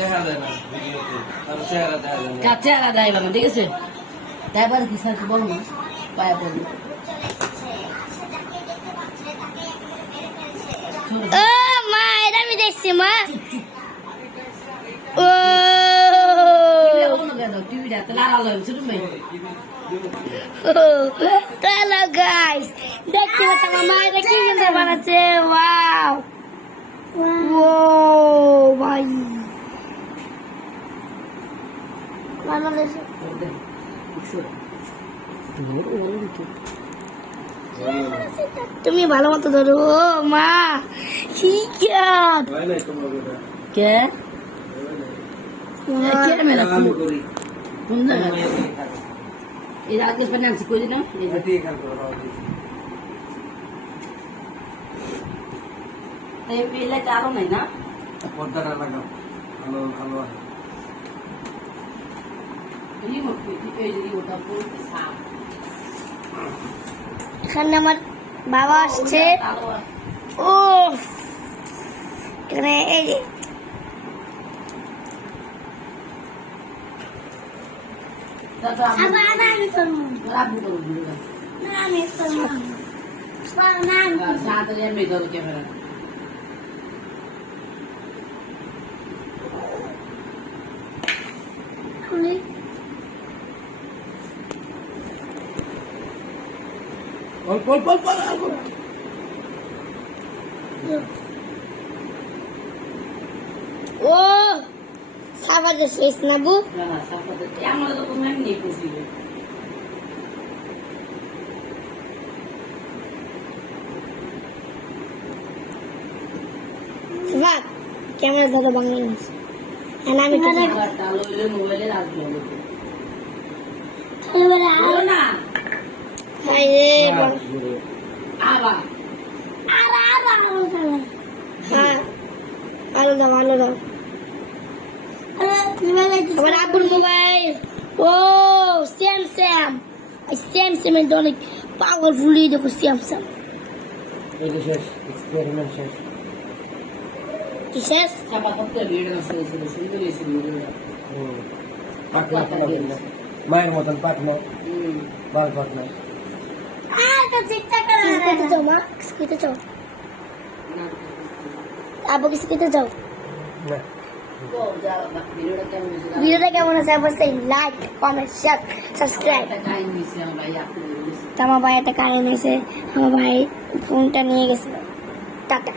দেখা যায় না ভিডিওতে, আর চেহারা দেখা যায় না। কাছে আলাদা আইবা ঠিক আছে তারপর কি স্যার বল না পায়া পড়বে ও মা এটা আমি দেখছি মা ও টিভিটা তো লাগালো শুরু ভাই হ্যালো গাইস দেখতে পাচ্ছ মা এটা কি সুন্দর বানাচ্ছে ওয়াও ও ভাই ভালো লাগছে তুমি ভালো মতো ধরো ও মা ঠিক কে ক্যামেরা আমি করি কোন জায়গা এই আগে ফাইন্যান্স করি না এটি এখান করে দাও। এই পেলে আরো নাই না পর্দাটা লাগাও, আলো আলো আছে। এখানে আমার বাবা আসছে ও এখানে এই যে আমি করবো না আমি করবো ক্যামেরা অল্প অল্প অল্প অল্প। ও সাবাজ শেষ না বু না সাপোর্ট আমরা তো তুমি নেই করছি সাবাজ ক্যামেরা ধরো বাংলাদেশ হ্যাঁ আমি তো মোবাইলে রাখবো ভালো না হাই রে আবার হ্যাঁ ভালো দাও ভালো দাও আমার আব্বুর মোবাইল ও স্যামসাং স্যামসাং এর অনেক পাওয়ারফুল দেখো স্যামসাং এটা শেষ, এক্সপেরিমেন্ট শেষ। কি শেষ সাপা করতে ভিডিও ছিল সুন্দর ছিল ভিডিওটা পাকনা পাকনা মায়ের মতন পাকনা, বাল পাকনা। কিসকে যাও মা কিসকে যাও আব্বু কিসকে যাও না ভিডিওটা কেমন আছে অবশ্যই লাইক কমেন্ট শেয়ার সাবস্ক্রাইব আমার ভাই একটা কারেন্ট এসে আমার ভাই ফোনটা নিয়ে গেছে টাটা